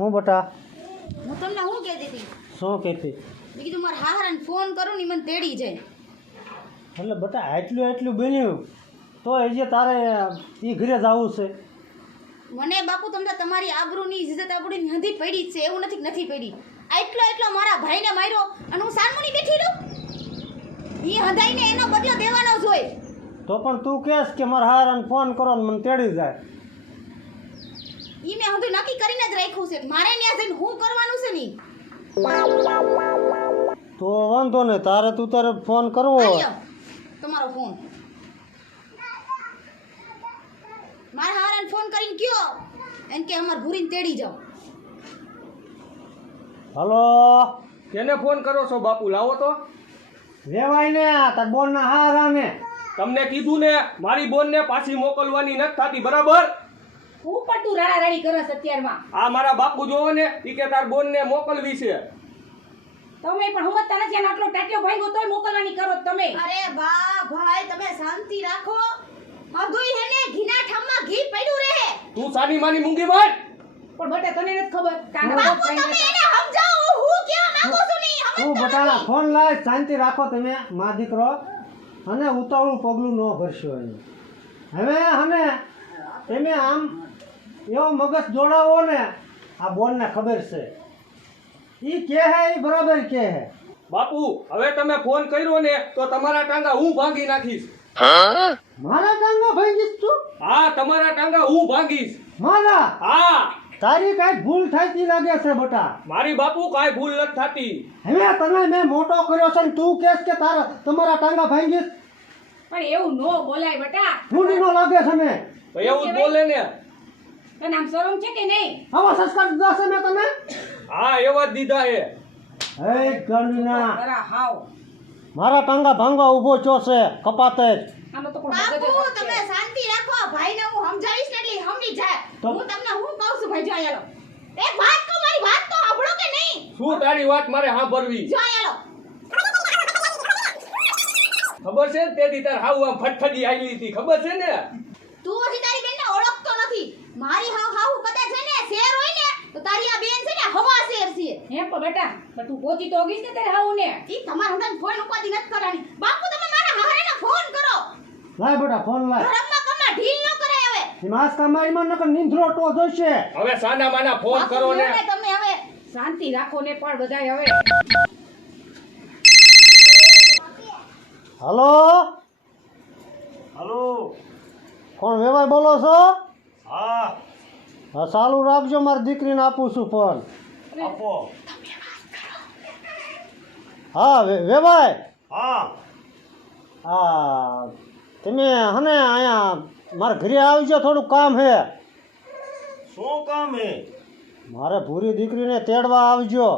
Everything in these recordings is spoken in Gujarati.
હું બટા હું તમને શું કહેતી હતી? શું કહેતી? મેં કીધું મારા હાહરાને ફોન કરું ને મને તેડી જાય. એટલે બટા આટલું બન્યું તો હજી તારે એ ઘરે જ આવવું છે. મને બાપુ તમને તમારી આબરૂની ઇજ્જત આબરૂની હંધી પડી જ છે, એવું નથી પડી. એટલો મારા ભાઈને માર્યો અને હું સાનમુની બેઠી રહું? એ હંધાઈને એનો બદલો દેવાનો જ હોય. તો પણ તું કહેશ કે મારા હારાને ફોન કરો ને મને તેડી જાય. ઈ મેં હંધું નક્કી કરીને જ રાખ્યું છે. મારે ત્યાં જઈને હું કરવાનું છે ની. તો વાંધો ને તારે ફોન કરવો હોય. આલ્યો તમારો ફોન. મારા હારાને ફોન કરીને કયો એમ કે અમાર ભૂરીને તેડી જાઓ. હલો કેને ફોન કરો છો બાપુ? લાવો તો. રેવાય ને તાર બોનના હારાને. તમને કીધું ને મારી બોનને પાછી મોકલવાની નથી થતી, બરાબર? હું પણ તું રાડારાડી કરસ અત્યારમાં. આ મારા બાપુ જોવો ને ઈ કે તાર બોનને મોકલવી છે. તમે પણ હમજતા નથી અને આટલો ટાટ્યો ભાઈ તોય મોકલવાની કરો તમે. અરે બા ભાઈ તમે શાંતિ રાખો. હધુઈ હેને ઘીના ઠામમાં ઘી પડ્યું રહે. તું સાની માની મૂંગી બન. પણ બટા તને નથી ખબર બાપુ તમે એને સમજાવો હું કેવા માંગુ છું ની તું બટા ફોન લાય, શાંતિ રાખો તમે મા દીકરો, અને ઉતાવળું પગલું ન ભરશો એને. હવે હને તમે આમ એવો મગજ જોડાવો ને, આ બોનને ખબર છે ઈ કે હે ઈ બરાબર કે હે. બાપુ હવે તમે ફોન કર્યો ને તો તમારા ટાંગા હું ભાંગી નાખીશ. મારા ટાંગા ભાંગીશ તું? હા, તમારા ટાંગા હું ભાંગીશ. મારા? હા. તારી કાંઈ ભૂલ થતી લાગે છે બટા. મારી બાપુ કાંઈ ભૂલ નથી થતી. હવે તને મેં મોટો કર્યો છે ને તું કહેશ કે તમારા ટાંગા ભાંગીશ? પણ એવું નો બોલાય બટા. ભૂંડી નો લાગે છે ને. તો એવું જ બોલે ને. તને આમ શરમ છે કે નહીં? આવા સંસ્કાર દીધા છે મેં તને? હા, એવા જ દીધા હે. હે ગણના, બરા હાવ મારા ટાંગા ભાંગવા ઊભો છો છે કપાતે જ. આમાં તો પણ બાપુ તમે શાંતિ રાખો. ભાઈને હું સમજાવીશ ને એટલે સમજી જાય. હું તમને હું કહું છું ભાઈ, જો આયાલો એક વાત કહું, મારી વાત તો સાંભળો કે નહીં? શું તારી વાત મારે સાંભળવી? જો આયાલો ખબર છે ને તે દી તાર હાવ આમ ફટફટી આવી હતી, ખબર છે ને? તું હજી તારી બેનને ઓળખતો નથી. મારી હાવ કદાચ છે ને શેર હોય ને તો તારી આ બેન છે ને હવા શેર છે. હે પણ બેટા પણ તું પહોંચી તો ગઈશ ને તારે હાવ ને. ઈ તમારા હંધાને ફોન ઉપાડી નથી કરવાની. બાપુ તમે મારા હારેને ફોન કરો. લાય બેટા ફોન લાય. ઘરમાં કમા ઢીલ ન કરાય હવે. માસ કમાઈમાં નકર નીંદરો ટો જોઈશે. હવે સાના માના ફોન કરો ને. તમે હવે શાંતિ રાખો ને પણ બધાય હવે. Hello hello. કોણ વેવાય બોલો છો? હા, હા ચાલુ રાખજો, મારી દીકરીને આપું છું ફોન. આપો. હા વેવાય, હા, હા તમે હને અહીંયા મારા ઘરે આવજો, થોડું કામ છે. શું કામ હે? મારે ભૂરી દીકરીને તેડવા આવજો.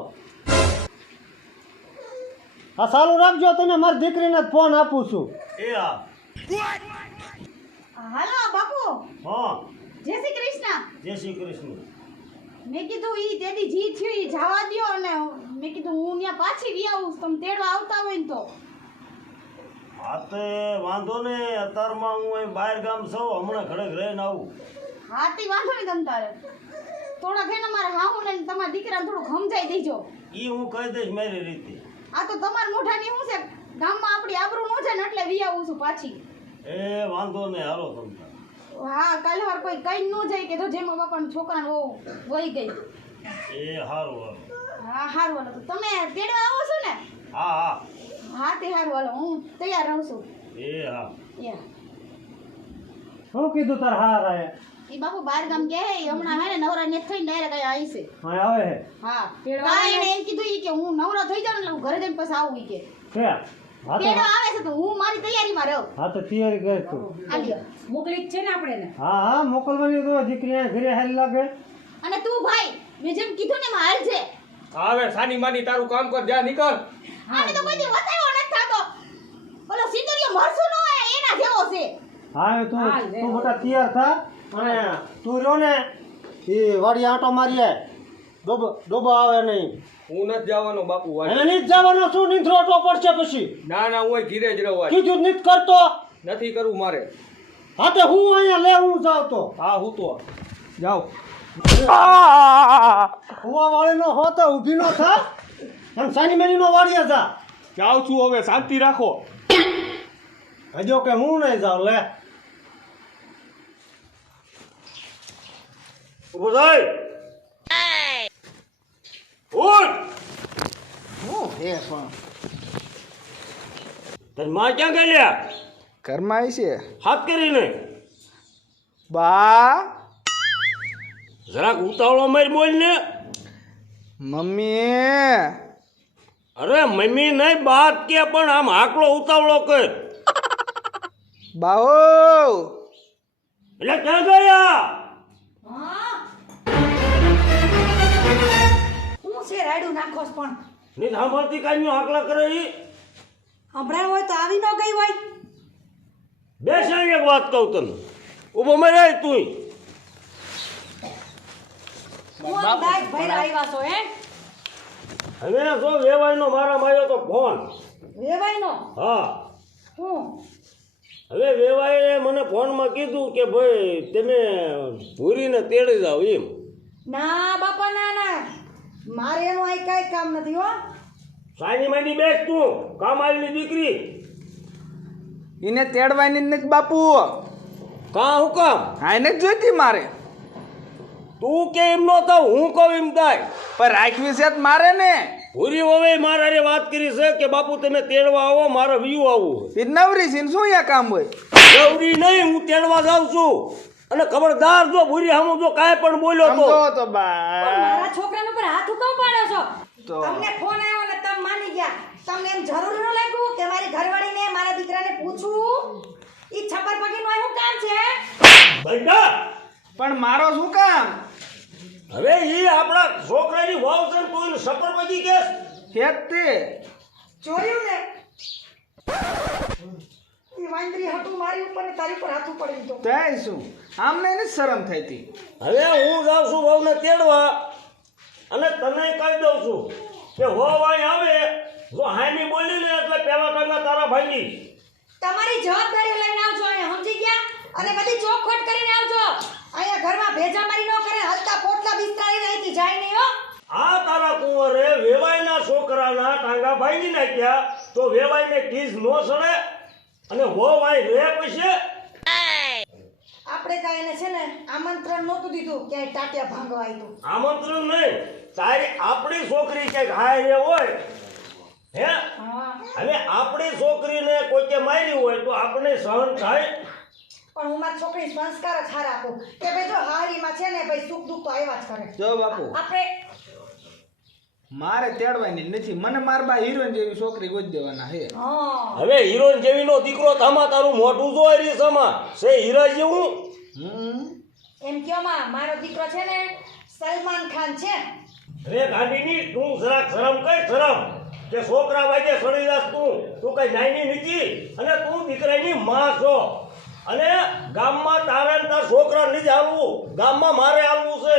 હા ચાલુ રાખજો, તમે મારી દીકરીને જ ફોન આપું છું. એ હા. હાલો બાપુ. હા, જય શ્રી કૃષ્ણ. જય શ્રી કૃષ્ણ. મેં કીધું ઈ તેદી જી થયું ઈ જવા દ્યો અને મેં કીધું હું ત્યાં પાછી વી આવું. તમે તેડવા આવતા હોય ને તો. હા તે વાંધો ને, અત્યારમાં હું અહીં બહાર ગામ છું, હમણાં ઘડક રહીને આવું. હા તે વાંધો નહીં તમ તારે. થોડાક એને મારે હાહુ ને તમારા દીકરાને થોડુંક સમજાઈ દેજો. એ હું કહી દઈશ મારી રીતે. આ તો તમારા મોઢાની શું છે, ગામમાં આપણી આબરૂ ન જાય ને એટલે વી આવું છું પાછી. એ વાંધો નહીં, હાલો તમે. હા કાલે વાર કોઈ કઈ ન જાય કે તો જેમાં બાપાના છોકરાને વહી ગઈ. એ સારું હાલો. હા હારું હાલો. તો તમે તેડવા આવો છો ને? હા હા. હા તે હારું હાલો, હું તૈયાર રહું છું. એ હા. શું કીધું તાર હારાએ? ઈ બાપુ બાર ગામ કે હે હમણાં હે ને નવરા ને થઈને ડાયરેક્ટ આવી છે. હા આવે હે. હા કાંઈ એને એમ કીધું ઈ કે હું નવરો થઈ જાઉં ને એટલે હું ઘરે જઈને પછી આવું ઈ કે. છે હા તો તેડવા આવે છે તો હું મારી તૈયારીમાં રહું. હા તો તૈયારી કર તું. આલ્યો મોકલી જ છે ને આપણે ને. હા મોકલવાની તો દીકરીને ઘરે હાલ લાગે. અને તું ભાઈ મેં જેમ કીધું ને એમાં હાલ છે. હવે સાની માની તારું કામ કર, જા નીકળ. આને તો કોઈ દી વતાવ્યો નથી થાતો. ઓલો સિંદુરિયો મરસું નો હોય એના જેવો છે. હા તું બેટા તૈયાર થા અને તું રહ્યો ને એ વાડી આંટો મારી આય. ડોબો આવે નહીં. હું નથી જવાનો બાપુ. એને નહીં જવાનો, શું નીંદરો ટો પડશે પછી? ના ના, હું ઘીરે જ રહું. કીધું જ નથી કરતો. નથી કરવું મારે. હા તો હું અહીંયા લેવું જાવ તો. હા હું તો જાઉં. કુવા વાળીનો હો તો ઊભી નો થા અને સાની મેનીનો વાળીએ જા જાઉં છું હવે, શાંતિ રાખો. હજો કે હું નહીં જાઉં લે ઊભો થાય. ઉઠ. હું હે પણ તારી માં ક્યાં ગયેલા? ઘરમાં આવી છે હાથ કરીને બા જરાક ઉતાવળો મારી બોલ ને. મમ્મી અરે મમ્મી નહીં બાત કે પણ આમ હાકલો ઉતાવળો કર. બાહો એટલે ક્યાં ગયા? હું છે રાડું નાખોસ પણ ની સાંભળતી કાંઈ હાકલા કરે ઈ? હમણાં હોય તો આવી ન ગઈ હોય. બેસાડી એક વાત કહું તને. ઊભો મરે તું. હું દાજ ભઈને આવ્યા છો હે હવે જો વેવાઈનો મારા માર્યો તો ફોન. વેવાઈનો હા, હું હવે વેવાઈએ મને ફોનમાં કીધું કે ભાઈ તમે ભૂરીને તેડી જાઓ એમ. ના બાપા ના મારે એનું અહીં કાંઈ કામ નથી હો. સાની માની બેસ તું, કામ આવેલી દીકરી. એને તેડવાની નથી બાપુ કા હું કામ? હા એને જ જોઈતી મારે તું કે એમ નો થાવ, હું કહું એમ થાય. પણ રાખવી છે જ મારે ને ભૂરી હવે મારા રે વાત કરી છે કે બાપુ તમે તેડવા આવો, મારે વ્યૂ આવવું. એ નવરી છે ને શું અહીંયા કામ હોય ગૌરી નહીં, હું તેડવા જાઉં છું. અને ખબરદાર જો ભૂરી સામું જો કાંઈ પણ બોલ્યો તો સમજો તો પણ બા મારા છોકરાના પર હાથ ઉકાવ પાડો છો. તો. તમને ફોન આવ્યો ને તમે માની ગયા. તમને એમ જરૂરી ન લાગ્યું કે મારી ઘરવાળીને મારા દીકરાને પૂછું ઈ છપ્પર પગીનું શું કામ છે? બેટા પણ મારો શું કામ હવે ઈ આપણા છોકરાની વાવ છે ને તું એને સફર પગી કેસ. છે જ તે જોયું ને ઈ વાંદરી હટું મારી ઉપર ને તારી ઉપર હાથ પડી દીધો. થાય શું આમને એને શરમ થઈ હતી હવે હું જાઉં છું વહુને તેડવા અને તને કહી દઉં છું કે હો ભાઈ આવે જો હામી બોલી ને એટલે પેલા ટંગા તારા ભાઈની. તમારી જવાબદારી લઈને આવજો અહીંયા સમજી ગયા અને બધી ચોખવટ કરીને આવજો. અહીંયા ઘરમાં ભેજા મારી ન કરે હલતા પોટલા બિસ્તરાઈને અહીંથી જાય નહીં હો. આ તારા કુંવરે વેવાઈના છોકરાના ટાંગા ભાંગી નાખ્યા તો વેવાઈને કીઝ નો સડે અને હો ભાઈ રે પછી આપણે કાંઈ એને છે ને આમંત્રણ નહોતું દીધું ક્યાંય ટાટિયા ભાંગવા આવ્યું. આમંત્રણ નહીં, તારી આપણી છોકરી ક્યાંક હાય રે હોય હે. હા હવે આપણી છોકરીને કોઈ કે મારી હોય તો આપણે સહન થાય. પણ હું મારી છોકરી સંસ્કાર જ હારા આપું કે ભાઈ જો હારીમાં છે ને ભાઈ સુખ દુઃખ તો આવ્યા જ કરે. જો બાપુ આપણે મારે તેડવાની નથી મને માર બા હિરોઈન જેવી છોકરી ગોતી દેવાના હે હા હવે હિરોઈન જેવીનો દીકરો થામા તારું મોઢું જોઈ રહી સમા છે હીરા જેવું. એમ કયો માં મારો દીકરો છે ને સલમાન ખાન છે. રે ગાડીની તું જરાક શરમ કઈ શરમ કે છોકરા વાગે સડી જાસ તું કઈ નાઈની નથી અને તું દીકરાની માં છો અને ગામમાં તારે ને તાર છોકરા નહીં જ હાલવું, ગામમાં મારે હાલવું છે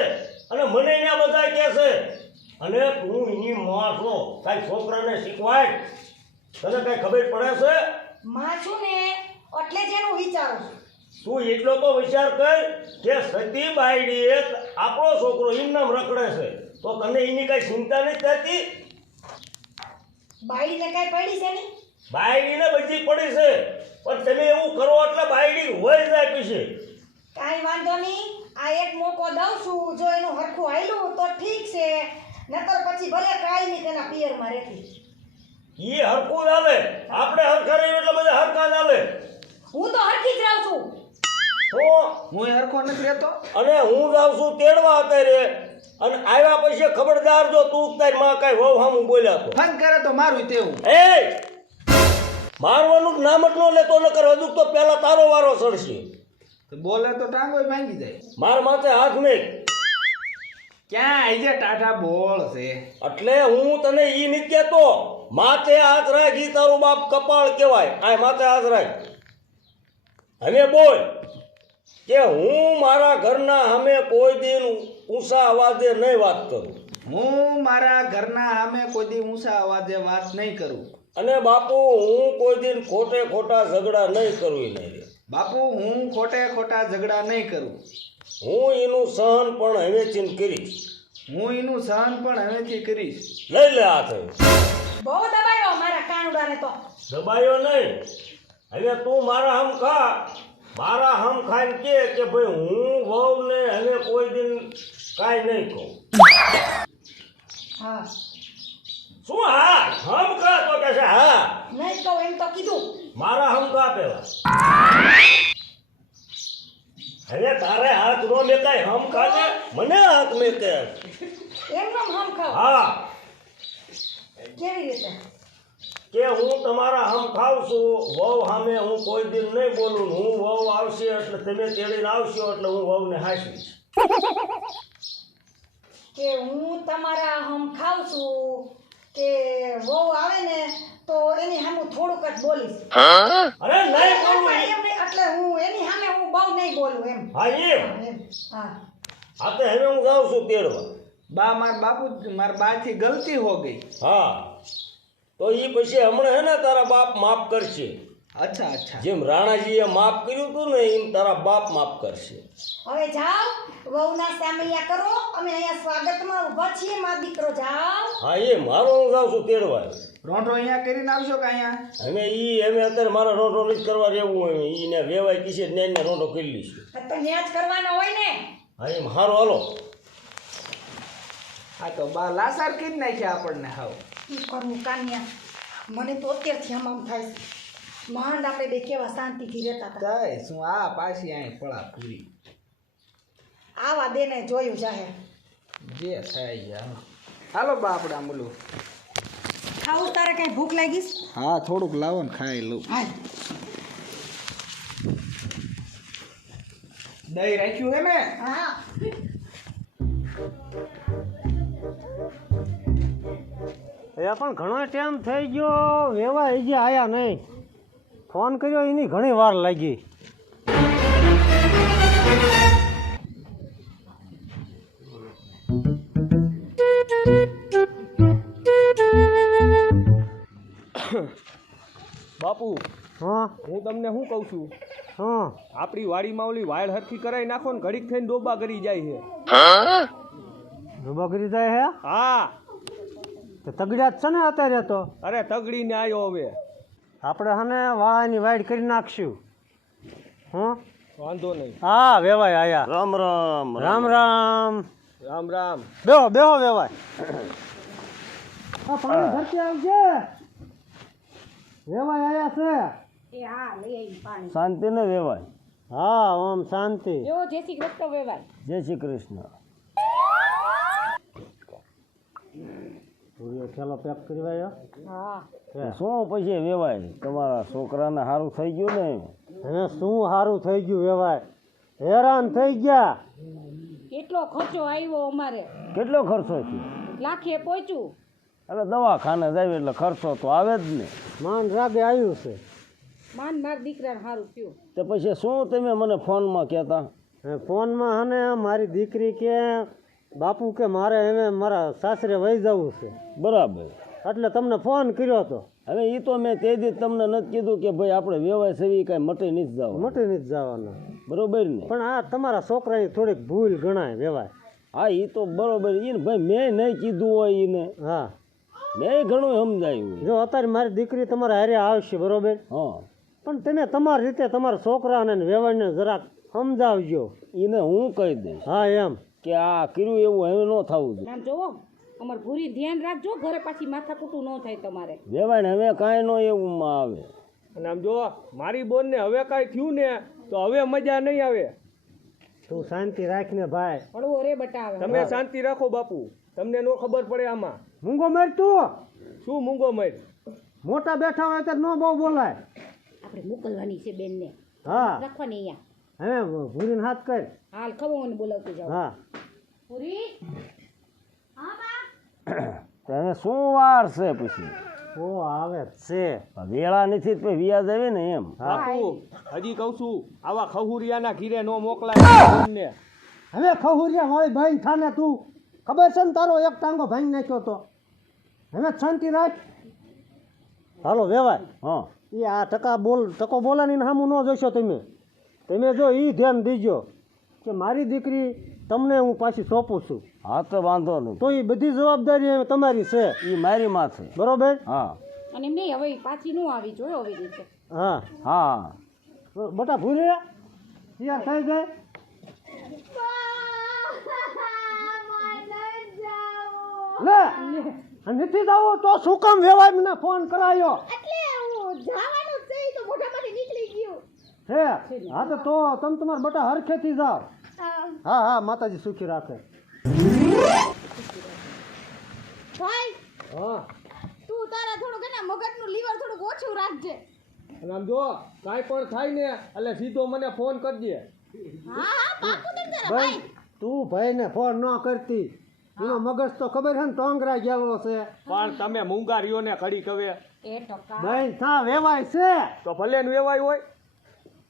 અને મને અહીંયા બધા કહે છે અને તું એની માં છો. કાંઈ છોકરાને શીખવાય તને કાંઈ ખબર પડે છે? માં છું ને એટલે જ એનું વિચારું છું. તું એટલો તો વિચાર કર કે સતી બાયડીએ આપણો છોકરો એમ નામ રખડે છે તો તને એની કાંઈ ચિંતા નથી થતી? બાયડીને કાંઈ પડી છે નહીં. બાયડીને બધી પડી છે પણ તમે એવું કરો એટલે બાયડી હોય જાય પછી. કાંઈ વાંધો નહીં આ એક મોકો દઉં છું જો એનું હરખું હાલ્યું તો ઠીક છે નતર પછી ભલે કાંઈ નહીં તેના પિયરમાં રહેતી. ઈ હરખું ચાલે, આપણે હરખા રહીએ એટલે બધા હરખા ચાલે. હું તો હરખી જ રહું છું. તો હું હરખો નથી રહેતો અને હું જાઉં છું તેડવા અત્યારે અને આવ્યા પછી ખબરદાર જો તું તારી માં કાંઈ વહુ સામું બોલ્યા તો ફોન કરે તો મારું તેવું એ મારવાનું નામ જ ન લેતો નકર હજુ તો પહેલા તારો વારો ચડશે. તો બોલે તો ટાંગોય ભાંગી જાય માર માથે હાથ મેક. ક્યાં આઈ જાય ટાટા બોળ છે એટલે હું તને ઈ નથી કહેતો માથે હાથ રાખ ઈ તારું બાપ કપાળ કહેવાય. આ માથે હાથ રાખ. હવે બોલ કે હું મારા ઘરના સામે કોઈ દિન ઊંચા અવાજે નહીં વાત કરું હું મારા ઘરના સામે કોઈ દી ઊંચા અવાજે વાત નહીં કરું અને બાપુ હું કોઈ દિન ખોટે ખોટા ઝઘડા નહીં કરું. નહીં બાપુ હું ખોટે ખોટા ઝઘડા નહીં કરું હું એનું સહન પણ હવેથી કરીશ. હું એનું સહન પણ હવેથી કરીશ. લઈ લે આ થયું. બહુ દબાયો મારા કાનુડાને તો. દબાયો નહીં. હવે તું મારા હમ ખા. મારા હમ ખાઈને કે ભાઈ હું વહુને હવે કોઈ દિન કાંઈ નહીં કહું. હા શું હા હમ ખા તો કે છે હા. નહીં કહું એમ તો કીધું. મારા હમ ખા પેલા. હવે તારે હાથ નો મેકાય હમ ખાજે મને હાથ મેકે. એમનો હમ ખાવ. હા કેવી રીતે? કે હું તમારા હમ ખાવ છું. વહુ સામે હું કોઈ દિન નહીં બોલું. હું વહુ આવશે એટલે તમે તેડીને આવશો એટલે હું વહુને હાંસવીશ. કે હું તમારા હમ ખાવ છું કે વહુ આવે ને તો એની સામે થોડુંક જ બોલીશ. અરે નહીં બોલવું. એમ નહીં, એટલે હું એની સામે હું બહુ નહીં બોલું એમ. હા એમ. એમ. હા હા તો હવે હું જાઉં છું તેડવા. બા મારા બાથી ગલતી હો ગઈ. હા તો એ પછી હમણાં હે ને તારા બાપ માફ કરશે. અચ્છા અચ્છા. જેમ રાણાજીએ માફ કર્યું હતું ને એમ તારા બાપ માફ કરશે. હવે જાઓ વહુના સામૈયા કરો. અમે અહીંયા સ્વાગતમાં ઊભા છીએ. મારો દીકરો જાઓ. હા એ મારો હું જાઉં છું તેડવા. રોંઢો અહીંયા કરીને આવશો કે અહીંયા? અમે અત્યારે મારા રોંઢો નથી કરવા રહેવું હોય. એને વેવાય કીશે ને રોંઢો કરી લઈશું. તો ન્યાજ કરવાનો હોય ને. હા એમ સારું હાલો. હા તો બા લાસાર કરી નાખ્યા આપણને હાવ. શું કરવું કાન્યા? મને તો અત્યારથી આમ થાય છે. માંડ આપણે બે કેવા શાંતિથી રહેતા હતા. જાય શું આ પાછી અહીં પડા પૂરી. આવા દેને જોયું જાહે. જે થાય યાર. હાલો બા આપણે આમ બોલું. ખાવું તારે કઈ ભૂખ લાગીશ? હા થોડુંક લાવો ને ખાઈ લઉં. હાલ. દહીં રાખ્યું હે ને? હા એ પણ ઘણો ટાઈમ થઈ ગયો વેવા હજી આયા નહીં. ફોન કર્યો એની ઘણી વાર લાગી. બાપુ હા હું તમને શું કહું છું, હા આપણી વાડીમાં ઓલી વાયલ હરખી કરાવી નાખો ને ઘડીક થઈને ડોબા કરી જાય છે. બગડી જાય હે હા તે તગડ્યા જ છે ને અત્યારે તો. અરે તગડીને આવ્યો હવે. આપણે હને વાળાની વાઈડ કરી નાખશું. હા વાંધો નહીં. હા વેવાય આયા. રામ રામ. રામ રામ. રામ રામ. બેહો બેહો વેવાય. આ પાણી ભરતી આવજે. વેવાય આયા છે. એ હા લઈ આવી પાણી. શાંતિ ને વેવાય. હા ઓમ શાંતિ. જો જય શ્રી કૃષ્ણ વેવાય. જય શ્રી કૃષ્ણ. પૂરીઓ થેલો પેક કરી વાયો. હા શું પછી વેવાય તમારા છોકરાને સારું થઈ ગયું ને? હવે શું સારું થઈ ગયું વેવાય? હેરાન થઈ ગયા. કેટલો ખર્ચો આવ્યો અમારે. કેટલો ખર્ચો છે? લાખે પહોંચ્યું. હવે દવાખાને જાય એટલે ખર્ચો તો આવે જ ને. માન રાગે આવ્યું છે. માન માર દીકરાને સારું થયું. તો પછી શું તમે મને ફોનમાં કહેતા? ફોનમાં હને મારી દીકરી કે બાપુ કે મારે હવે મારા સાસરે વહી જવું છે, બરાબર. એટલે તમને ફોન કર્યો હતો. હવે એ તો મેં તે દી તમને નથી કીધું કે ભાઈ આપણે વ્યવહાર સેવી કાંઈ મટી નથી જવા. મટી નથી જવાના. બરોબર ને? પણ આ તમારા છોકરાની થોડીક ભૂલ ગણાય વેવાય. હા એ તો બરોબર. એને ભાઈ મેં નહીં કીધું હોય એને, હા મેં ઘણું સમજાયું. જો અત્યારે મારી દીકરી તમારા હારે આવશે બરોબર, હા પણ તમે તમારી રીતે તમારા છોકરાને ને વેવાઈને જરાક સમજાવજો. એને હું કહી દઈશ હા એમ કે આ કર્યું એવું હવે ન થવું જોઈએ. આમ જોવો અમાર પૂરી ધ્યાન રાખજો. ઘરે પાછી માથા કૂટું ન થાય તમારે. વેવાય હવે કાંઈ ન એવું આવે. અને આમ જો મારી બોનને હવે કાંઈ થયું ને તો હવે મજા નહીં આવે. તું શાંતિ રાખને ભાઈ. હળવો રે બટાવે. તમે શાંતિ રાખો બાપુ, તમને નો ખબર પડે આમાં. મૂંગો માર તું. શું મૂંગો મર? મોટા બેઠા હોય તો ન બહુ બોલાય. આપણે મોકલવાની છે બેનને. હા રાખવાની અહીંયા. હવે ભૂરીને હાથ કર. હાલ ખબર મને બોલાવતી જાવ. હા પૂરી હા બા. હવે શું વાર છે પછી? ઓ આવે જ છે. વેળા નથી તો વ્યાજ આવે ને એમ. બાપુ હજી કહું છું આવા ખહુરિયાના ઘીરે નો મોકલાય બોનને. હવે ખહુરિયા વાળી ભાઈ થાને તું ખબર છે ને તારો એક ટાંગો ભાંગી નાખ્યો તો. હવે શાંતિ રાખ. હાલો વેવાય. હા એ આ ટકો બોલાની સામું ન જોશો તમે. તમે જો એ ધ્યાન દીજો કે મારી દીકરી તમને હું પાછી સોંપું છું. હા તો વાંધો નહીં, તો એ બધી જવાબદારી હવે તમારી છે, એ મારી માથે. બરોબર? હા અને એમ નહીં હવે પાછી નો આવી જોયો આવી રીતે હા હા બટા ભૂલે તૈયાર થઈ જાય. લે નથી જવું તો શું કામ વેવાય મને ફોન કરાયો હે? હા તો તમે તમારા બટા હરખેથી જાઓ. હા હા માતાજી સુખી રાખે. ભાઈ હા તું તારા થોડુંક ને મગજનું લીવર થોડુંક ઓછું રાખજે. અને આમ જો કાંઈ પણ થાય ને એટલે સીધો મને ફોન કરજે. હા હા પાકું તમ તારા ભાઈ તું ભાઈને ફોન ન કરતી, એનો મગજ તો ખબર છે ને ટોંગરા ગયેલો છે. પણ તમે મૂંગારીઓને ઘડી કવે એ ટકા ભાઈ થા વેવાય છે. તો ભલે ને વેવાય હોય.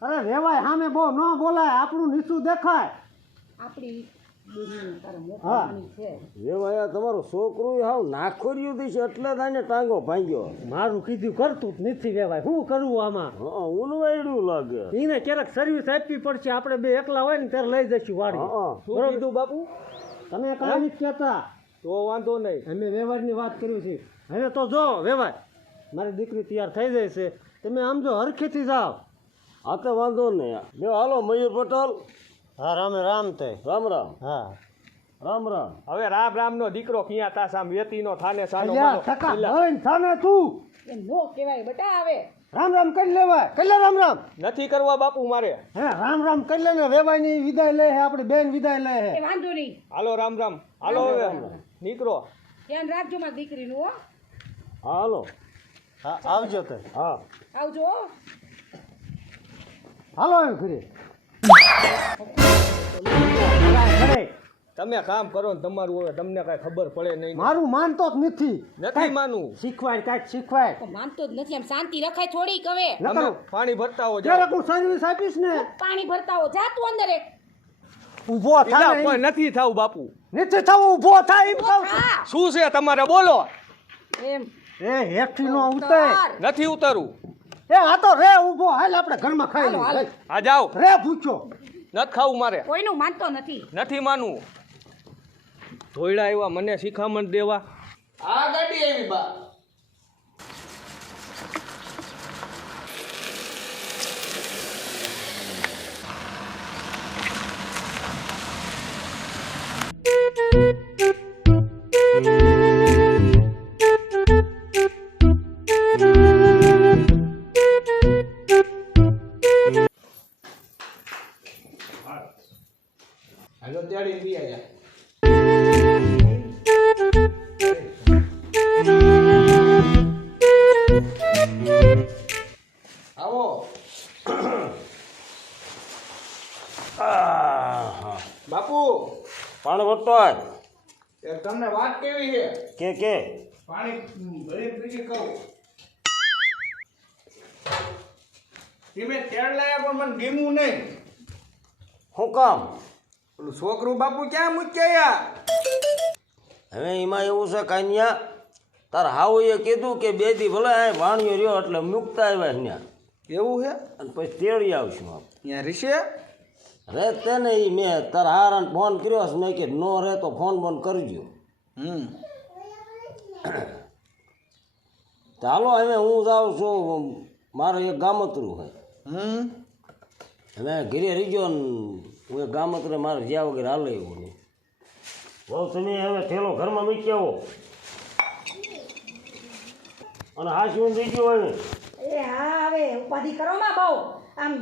અરે વેવાય સામે બહુ ન બોલાય, આપણું નીચું દેખાય. આપણી બેનની તારે હા મોકલવાની છે. વેવાયા તમારું છોકરું હાવ નાખોર્યું દઈશ એટલે તાને ટાંગો ભાંગ્યો. મારું કીધું કરતું જ નથી વેવાય, શું કરવું આમાં? હા ઉલવાયડું લાગે. એને ક્યારેક સર્વિસ આપવી પડશે, આપણે બે એકલા હોય ને ત્યારે લઈ જઈશું વાડી. હા શું કીધું બાપુ? તમે કાંઈ નથી કહેતા, તો વાંધો નહીં. અમે વ્યવહારની વાત કરી છે. હવે તો જો વેવાય મારી દીકરી તૈયાર થઈ જાય છે, તમે આમ જો હરખેથી જાઓ. હા તો વાંધો નહીં. બે હાલો મયુર પટેલ. હા રામે રામ તે. રામ રામ. હા રામ રામ. હવે રામ નો દીકરો ક્યાં તાસ આમ વેતીનો થાને સાનો અલ્યા માનો. ટકા એલા, હોય ને થાને તું એ નો કહેવાય બટા આવે. રામ રામ કરી લેવાય. કરી લે રામ રામ. નથી કરવા બાપુ મારે. હે રામ રામ કરી લે ને, વેવાયની વિદાય લે હે, આપણી બેન વિદાય લે હે. એ વાંધો નહીં. હાલો રામ હાલો હવે નીકળો. ધ્યાન રાખજો મારી દીકરીનું હો. હા હાલો. હા આવજો તે. હા આવજો હો. હાલો એમ ફરી. તમે કામ કરો ને તમારું હવે તમને કઈ ખબર પડે નહીં. મારું માનતો જ નથી. નથી માનવું. શીખવાય કાંઈક શીખવાય. તો માનતો જ નથી આમ શાંતિ રખાય થોડીક હવે. તમે નકર પાણી ભરતા હો ક્યારેક જાઓ. હું સર્વિસ આપીશ ને પાણી ભરતા હો જા તું અંદર એક. ઊભો એલા, થાય કોઈ નથી થાવું બાપુ. નીચે થવું ઊભો થાય એમ કહું છું. હા શું છે તમારે બોલો. એમ એ હેઠી નો ઉતરે. નથી ઉતરવું. એ આ તો રે ઊભો, હાલ આપણે ઘરમાં ખાઈ હાલો, હાલો. લઈએ. આ જાઓ. રે ભૂખ્યો. નથી ખાવું મારે. કોઈનું માનતો નથી. નથી માનવું. ધોયડા એવા મને શિખામણ દેવા. આ ગાડી આવી બા. હાલો તેડી બી આયા. આવો. બાપુ પાણી ભરતો હોય એ તમને વાત કેવી છે? કે પાણી ભરી બીજી કહું. તમે તેડ લાયા પણ મને ગીમું નહીં. શું કામ? પેલું છોકરું બાપુ ક્યાં મૂક્યા? હવે એમાં એવું છે કાન્યા, તાર હાઉએ કીધું કે બે દી ભલે આ વાણિયો રહ્યો એટલે મૂકતા આવ્યા ત્યાં, એવું છે? અને પછી તેડી આવશું આમ. અહીંયા રીશે? રે તેને એ મેં તારા હારાને ફોન કર્યો છે, મેં કે નો રહે તો ફોન બોન કરજો. ચાલો હવે હું જાઉં છું, મારે એક ગામતરું છે. હવે ઘરે રહી ગયો ને હું એક ગામતરે મારે જ્યાં વગર હાલે એવું નહીં. બહુ તમે હવે થેલો ઘરમાં મૂકી આવો અને હાંસવું થઈ ગયો હોય. એ હા હવે ઉપાધિ કરો માં બહુ આમ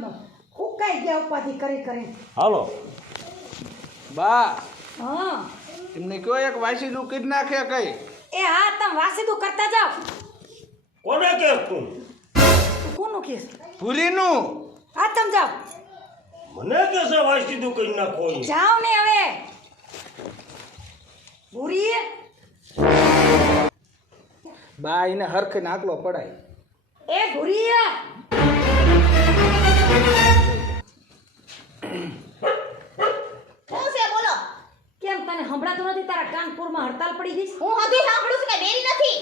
ઉકાઈ ગયા ઉપાધિ કરી કરી. હાલો. બા હા એમને કયો એક વાસીનું કીધ નાખે કઈ. એ હા તમે વાસીદું કરતા જાઓ. કોને કે તું? તું કોનું કેસ? ભૂરીનું. હા તમે જાઓ મને કે છે વાસીદું કરી નાખો ઈ. જાઓ ને હવે ભૂરી બા એને હરખે નાકલો પડાય. એ ભૂરી શું છે બોલો. કેમ તને સંભળાતું નથી? તારા કાનપુરમાં હડતાલ પડી ગઈ છે? હું હજી સાંભળું છું કે બેરી નથી.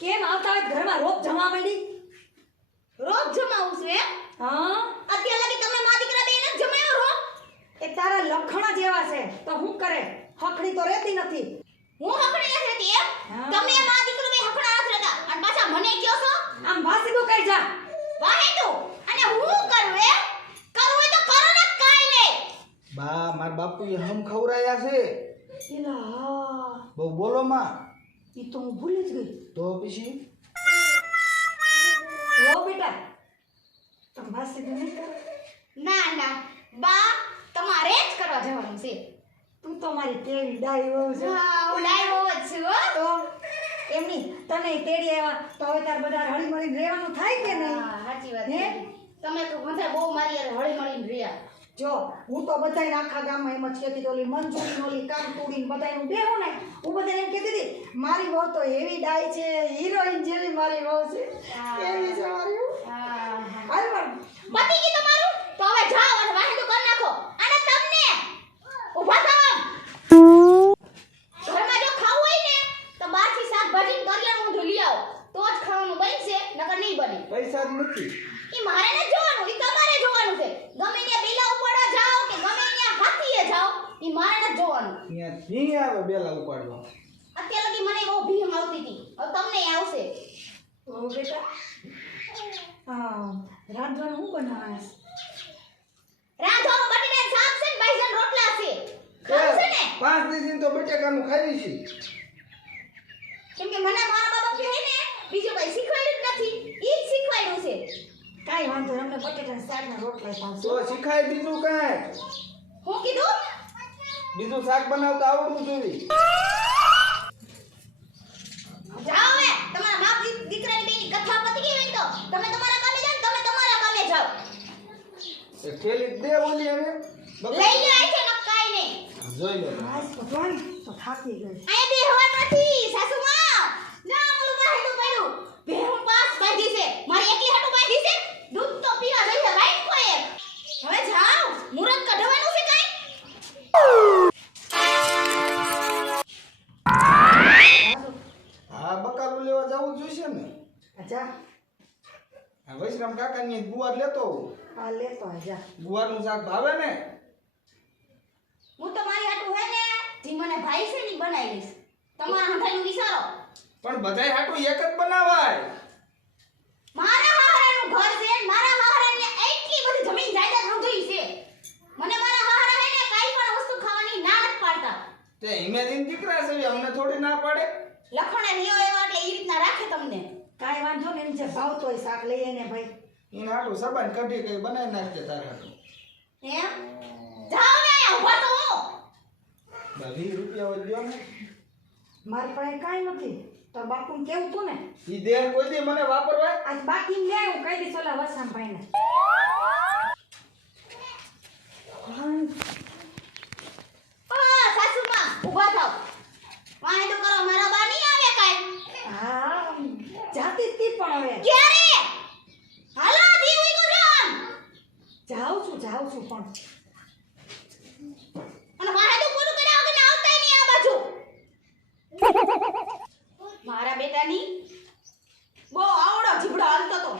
કેમ આવતા હોય ઘરમાં રોગ જમા માંડી? રોજ જમાવું છું એમ. હા અત્યાર લગી તમે મારા દીકરા બેન જ જમાયો રહો. શું કરે? હકડી તો રહેતી નથી. હું હકડી નથી રહેતી એમ? હા. તમે માં દીકરો બે હકડા નથી રહેતા અને પાછા મને કહો છો આમ વાસીદું કઈ જા. વાહેતું અને હું કરું એમ? કરવું હોય તો કરો ને કાઈ નહીં. બા મારા બાપુએ હમ ખવરાયા છે. એલા હા, બહુ બોલો માં. ઈ તો હું ભૂલી જ ગઈ. તો પછી ઓ બેટા, તમે વાસીદું નહીં કરો? ના ના બા તમારે જ કરવા જવાનું છે. તું તો મારી કેવી ડાઈ વહુ છે. હા હું ડાયો જ છું હો. તો એમની તને તેડી આવ્યા તો હવે તાર બધા હળી મળીને રહેવાનું થાય કે નહીં? હા સાચી વાત હે? છે. તમે તો બધા બહુ મારી હારે હળી મળીને રહ્યા. જો હું તો બધાય આખા ગામમાં એમ જ કહેતી હતી, ઓલી મંજૂરી ને ઓલી કામતુડી ને બધાય હું બેહું ને હું બધાને એમ કહેતી હતી મારી વહુ તો એવી ડાઈ છે, હિરોઈન જેવી મારી વહુ છે. એવી છે મારી વહુ. હા હાલ પણ પતી ગઈ તમારું તો હવે જાઓ અને વાહેતું કરી નાખો અને તમને ઊભા થાવ. ઘરમાં જો ખાવું હોય ને તો બહારથી શાકભાજી ને કરિયાણું ઊંધું લઈ આવો તો જ ખાવાનું બનશે નકર નહીં બને. પૈસા જ નથી. ઈ મારે ને જોવાનું ઈ તમારે જોવાનું છે. ગમે ત્યાં બેલા ઉપાડવા જાઓ કે ગમે ત્યાં હાથીએ જાઓ ઈ મારે ને જોવાનું. અહીંયા ભીંગ આવે બેલા ઉપાડવા. અત્યાર લગી મને બહુ ભીમ આવતી હતી હવે તમને આવશે. ઓ બેટા, રાંધવાનું હું બનાવવાનું? રાંધવાનું બટેટાનું શાક છે ને બાઈજન રોટલા છે. ખાવું છે ને? 5 દિવસ તો બટેકાનું ખાવી છે. કેમ કે મને મારા બાબા કહે ને બીજું કઈ શીખવાડ્યું જ નથી ઈ જ શીખવાડ્યું છે. કાંઈ વાંધો નહીં, અમને બટેટાના શાકના રોટલા તો ખાવશું. શીખાય દીધું કાંઈ. હું કીધું બીજું શાક બનાવતા આવડવું જોઈએ. જાઓ હવે તમારા બાપ દીકરાની બેની કથા પતી ગઈ હોય તો તમે તમારા કામે જાઓ ને તમે તમારા કામે જાઓ. એ ખેલી દે ઓલી હવે લઈ લે આઈ છે ન કાઈ નહીં. જોઈ લે. આજ ભગવાન તો થાકી ગઈ. આય બે હવા નથી સાસુમાં ના મલું બાહેલું પડ્યું ભેહું પાસ બાંધી છે મારી એકલી હાટુ બાંધી છે દૂધ તો પીવા જઈ છે રાઈટ કોઈ હવે જાઓ મુરત કઢવાનું છે કાઈ. હા બકાલું લેવા જવું જોઈશે ને. અચ્છા, આ વૈશ્રામ કાકાની ગુવાર લેતો આવું. આ લેતો આજા. ગુવારનું શાક ભાવે ને. હું તો મારી હાટુ હે ને જી મને ભાઈ છે ની બનાવી લઈશ. તમારા હંધાઈનું વિચારો પણ બધાય હાટું એક જ બનાવાય. મારા હાહરાનું ઘર છે ને મારા હાહરાને એટલી બધી જમીન જાયદાદ નોંધી છે. મને મારા હાહરા હે ને કાઈ પણ વસ્તુ ખાવાની ના નથી પાડતા. તે હિમેદીન દીકરા છે અમને થોડી ના પાડે. લખણે નિયો એવા એટલે ઈ રીતના રાખે તમને. કાંઈ વાંધો નહીં, એમ જે ભાવતો હોય શાક લઈએ ને ભાઈ. એને હાટું સબાન કઢી કઈ બનાવી નાખજે તારે હાટું. એમ જાઓ ને ઉભા તો હું. 20 રૂપિયા હોય દ્યો ને. મારી પાસે કાંઈ નથી તો બાપુને કેવું તું ને ઈ દેહ કોઈ દી મને વાપરવાય. આજ બાકી લે હું કહી દઈશ ઓલા વસામ ભાઈને. આ સાસુમાં ઉભા થાવ. વાહે તો કરો મારા બા નહીં આવે કાઈ. હા જાતી જ તી પણ હવે ક્યારે હાલો દીવી કો જામ. જાઉં છું પણ અને વાહે તો પૂરું કર્યા વગર આવતાય નહીં આ બાજુ. મારા બેટાની બહુ આવડો જીબડો હાલતો તો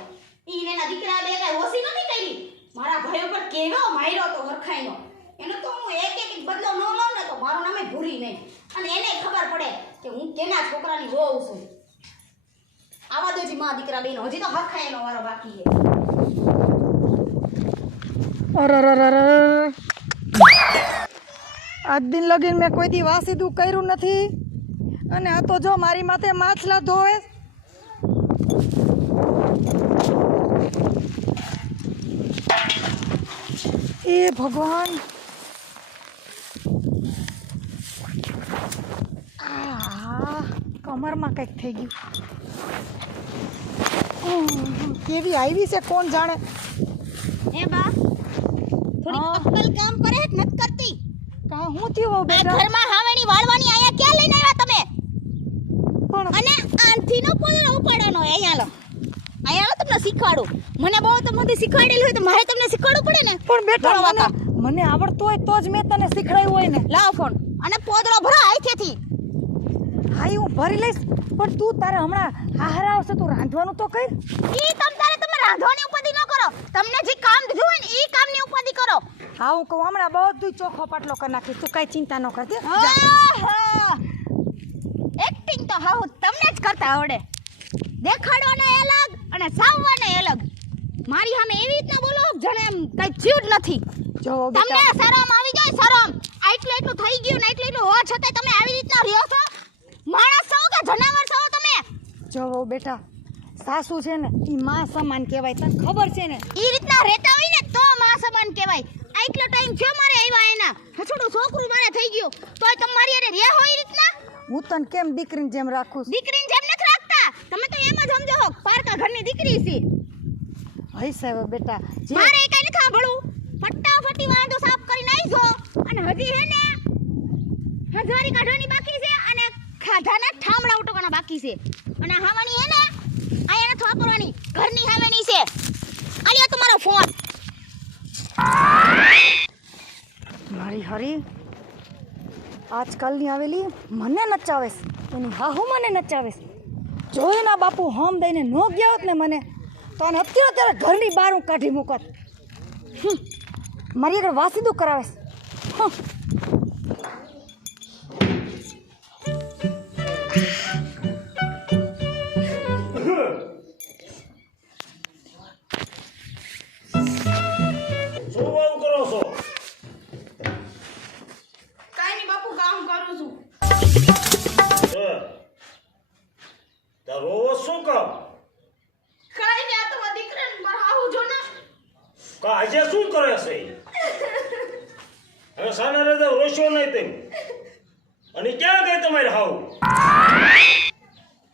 ઈને એના દીકરા બે કાઈ ઓછી નથી કરી. મારા ભાઈ ઉપર કેવો માર્યો તો હરખાઈનો. એનો તો હું એક બદલો ન લઉં ને તો મારું નામે ભૂરી નહીં અને એને ખબર પડે કે હું કેના છોકરાની વહુ છું. આવા દોજી માં દીકરા બેનો હજી તો હરખાઈનો વારો બાકી છે. આજ દિન લગીન મેં કોઈ દી વાસીદું કર્યું નથી અને આ તો જો મારી માથે માછલા ધોવે. એ ભગવાન, કમરમાં કંઈક થઈ ગયું. કેવી આવી છે કોણ જાણે. હે બા થોડી અક્કલ કામ કરે જ નત કરતી. કા હું થયું આ બેટા? ઘરમાં હાવણી વાળવાની આયા ક્યાં લઈને આવ્યા તમે? પણ અને આંથી નો પોદળો ઉપાડવાનો અહીંયા લો. અહીંયા લો તમને શીખવાડું. મને બહુ તમને શીખવાડેલું હોય તો મારે તમને શીખવાડવું પડે ને. પણ બેટા બોલો વાકા. મને આવડતું હોય તો જ મેં તને શીખડાવ્યું હોય ને. લાવ ફોન અને પોદળો ભરો આઈથેથી. હા હું ભરી લઈશ પણ તું તારે હમણાં હાહરા આવશે તું રાંધવાનું તો કર. ઈ તમે રાંધવાની ઉપાધિ ન કરો. તમને જે કામ દીધું હોય ને ઈ કામની ઉપાધિ કરો. હા હું કહું હમણાં બધું ચોખ્ખો પાટલો કરી નાખીશ તું કાંઈ ચિંતા ન કરતી એક્ટિંગ તો હાઉ તમને જ કરતા આવડે. દેખાડવાનો અલગ અને સાવવાનો અલગ. મારી સામે એવી રીતના બોલો જાણે એમ કઈ જીવ જ નથી. જો તમને શરમ આવી જાય શરમ. એટલું થઈ ગયું ને એટલું હોવા છતાંય તમે આવી રીતના રહ્યો છો. માણસ છો કે જનાવર છો તમે? જો બેટા સાસુ છે ને એ માં સમાન કહેવાય તને ખબર છે ને. ઈ રીતના રહેતા હોય ને તો માં સમાન કહેવાય. આટલો ટાઈમ થયો મારે આવ્યા એના હસડું છોકરું મારે થઈ ગયું તોય તમે મારી અરે રહ્યા હોય ઈ રીતના. હું તને કેમ દીકરીની જેમ રાખું છું? દીકરીને જેમ નથી રાખતા તમે તો એમ જ સમજો છો પારકા ઘરની દીકરી છે. હઈ સાહેબ બેટા જે મારે કઈ નથી સાંભળવું. ફટાફટી વાંધો સાફ કરીને આવી જો અને હજી હે ને હજારી કાઢવાની બાકી છે અને ખાધાના ઠામડા ઉટકવાના બાકી છે અને હાવાની હે ને આયા નથી વાપરવાની ઘરની હાવેની છે. આલિયો તમારો ફોન. મારી હરી આજકાલની આવેલી મને નચાવેશ એની હાહુ મને નચાવેશ. જોઈ ના બાપુ હમ દઈને ન ગયા હોત ને મને તો આને અત્યારે ઘરની બહાર હું કાઢી મૂકત. મારી આગળ વાસીદું કરાવેશ. શું આવું કરો છો? કાઈ ની બાપુ કામ કરું છું. તાર રોવો શું કામ? કાઈ ની આ તો મારા દીકરાને પર હાહુ જો ને. કા આજે શું કરે છે? હવે સાના રજા રોશો નહીં તેમ. અને ક્યાં ગઈ તમારી હાવ?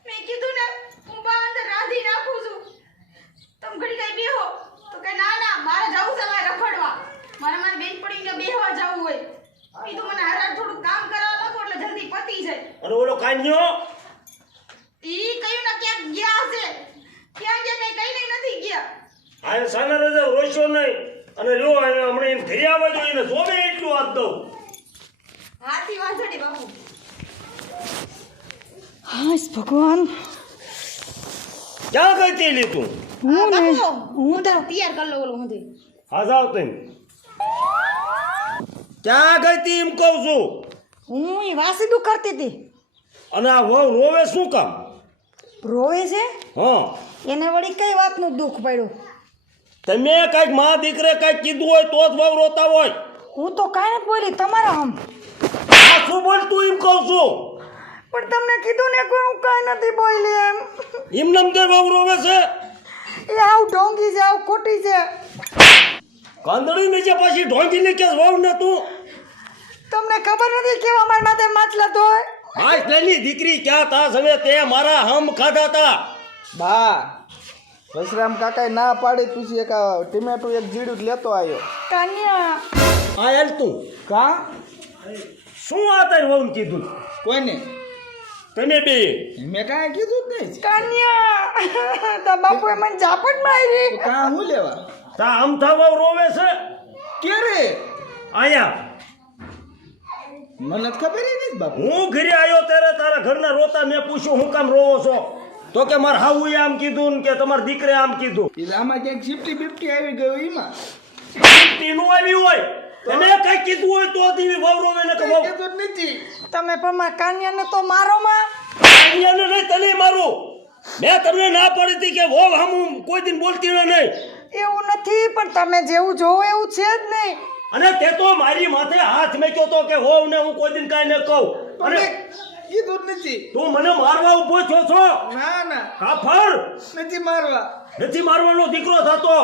મેં કીધું ને હું બા અંદર રાંધી નાખું છું. તમે ઘડી કઈ બેહો તો કે ના ના મારે જવું છે મારે રખડવા. મારી બેનપણીને બેહવા જવું હોય. કીધું મને હારા થોડું કામ કરાવવા નાખો એટલે જલ્દી પતી જાય. અને ઓલો કાન્યો ઈ કયું ના ક્યાંક ગયા હશે. ક્યાં ગયા કઈ નહીં નથી ગયા. આ સાના રજા રોશો નહીં અને લ્યો હમણાં એને ઘરે આવવા જોઈએ ને જોવે એટલું હાથ દઉં. હાથી વાંધડી બાપુ. હાશ ભગવાન ક્યાં ગઈ તે લીધું? હું ને હું તો તૈયાર કરી લઉં ઓલું હું. હા જાવ તેમ. ક્યાં ગઈ તી એમ કહું છું. હું એ વાસીદું કરતી હતી. અને આ વહુ રોવે શું કામ? રોવે છે હા એને વળી કઈ વાતનું દુઃખ પડ્યું? તમે કઈક મા દીકરે કઈક કીધું હોય તો જ વહુ રોતા હોય. હું તો કાંઈ નથી બોલી તમારા હમ. આ શું બોલતું એમ કહું છું. પણ તમને કીધું ને કોઈ હું કાંઈ નથી બોલી એમ. એમ નમ તે વહુ રોવે છે. એ આવું ઢોંગી છે આવું ખોટી છે. કાંદડી નીચે પાછી ઢોંગીને કે વહુ ને તું. તમને ખબર નથી કેવા મારા માથે માછલા ધોય. આજ તેની દીકરી ક્યાં તા હવે તે મારા હમ ખાધા તા. બા વસરામ કાકાએ ના પાડી પછી એક ટમેટો એક જીડું જ લેતો આવ્યો. કાન્યા આ હેલ તું કા શું આ તારી વહુને કીધું? કોઈને તમે બે મેં કાંઈ કીધું જ નહીં. કાન્યા તા બાપુએ મને ઝાપટ મારી. તો કાં હું લેવા તા આમ થા વહુ રોવે છે. ક્યારે આયા મને જ ખબર નહીં બાપુ. હું ઘરે આવ્યો ત્યારે તારા ઘરના રોતા મેં પૂછ્યું હું કામ રોવો છો? તો કે મારા હાઉએ આમ કીધું ને કે તમારા દીકરે આમ કીધું. એટલે આમાં ક્યાંક શિફ્ટી બિફ્ટી આવી ગયું એમાં તીનું આવ્યું હોય તમે કઈ કીધું હોય તો તી વહુ રોવે ને કે વહુ કીધું જ નથી. તમે પણ મારા કાન્યાને તો મારો માં. કાનિયાને નહીં તને મારું. મેં તમને ના પાડી હતી કે વહુ હમ કોઈ દિન બોલતી નહીં. એવું નથી પણ તમે જેવું જોવો એવું છે જ નહીં. અને તે તો મારી માથે હાથ મેક્યો તો કે વહુ ને હું કોઈ દિન કાંઈ ન કહું. અને અને કીધું જ નથી. તું મને મારવા ઊભો છો છો? ના ના કાફર નથી મારવા. નથી મારવાનો દીકરો થતો.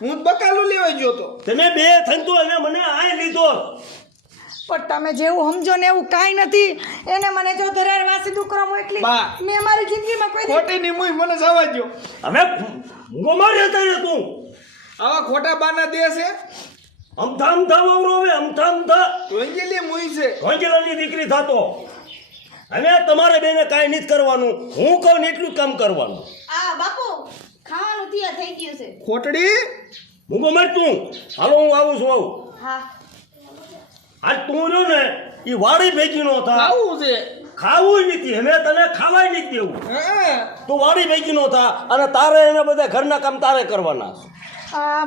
હું જ બકાલું લેવા ગયો તો. તમે બે થઈને તો એને મને આય લીધો. પણ તમે જેવું સમજો ને એવું કાંઈ નથી. એને મને જો ધરાર વાસીદું કરવા મોકલી બા. મેં મારી જિંદગીમાં કોઈ દી- ખોટી ની મુઈ મને જવા દ્યો. હવે ગોમારે તને તું આવા ખોટા બાના દે છે અમથા વહુ રોવે અમથા તો અંજલી મુઈ છે. હોંજલાની દીકરી થતો. હવે તમારે બેને કાંઈ નથી કરવાનું. હું કહું ને એટલું જ કામ કરવાનું. આ બાપુ ખાવાનું તૈયાર થઈ ગયું છે. ખોટડી મૂકો માર તું. હાલો હું આવું છું આવું. હા આજ તું રહ્યો ને એ વાડી ભેગી નો થા. આવું છે. ખાવું નથી હવે તને ખાવાય નથી દેવું. હા તું વાડી ભેગી નો થા અને તારે એને બધા ઘરના કામ તારે કરવાના.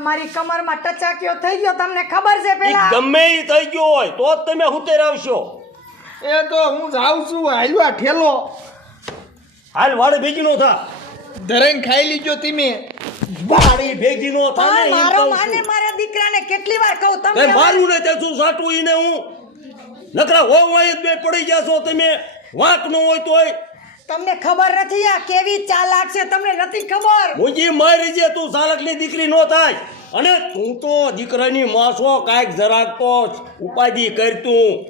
મારી કમરમાં ટચાક્યો થઈ ગયો તમને ખબર છે ઈ પેલા ગમે ઈ થઈ ગયો હોય તો જ તમે હુતેર આવશો. એ તો હું જાઉં છું હાલ્યો આ ઠેલો હાલ વાડે ભેગી નો થા. ધરાઈને ખાઈ લીજો તમે. વાડી ભેગી નો થા ને પણ ઈ મારો કહું છું. માને મારા દીકરાને કેટલી વાર કહું તે તમે મારું ને તે શું સાટું ઈને હું નકરા હોવાય જ બે પડી ગયા છો તમે. વાંક નો હોય તોય તમને ખબર નથી આ કેવી ચાલાક છે તમને નથી ખબર મુજી મારી જે તું સાલકની દીકરી નો થાય. અને તું તો દીકરાની માં છો, કાંઈક જરાક તો ઉપાધિ કર તું.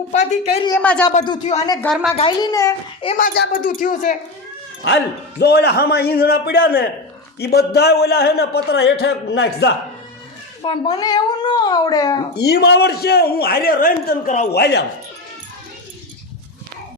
ઉપાધિ કરી એમાં જ આ બધું થયું અને ઘરમાં ગાયલી ને એમાં જ આ બધું થયું છે હાલ જો ઓલા હામાં ઈંધણા પડ્યા ને એ બધા ઓલા હે ને પતરા હેઠે નાખ જા. પણ મને એવું ન આવડે ઈમ આવડશે હું હારે રહીને તને કરાવું હાલ્યા.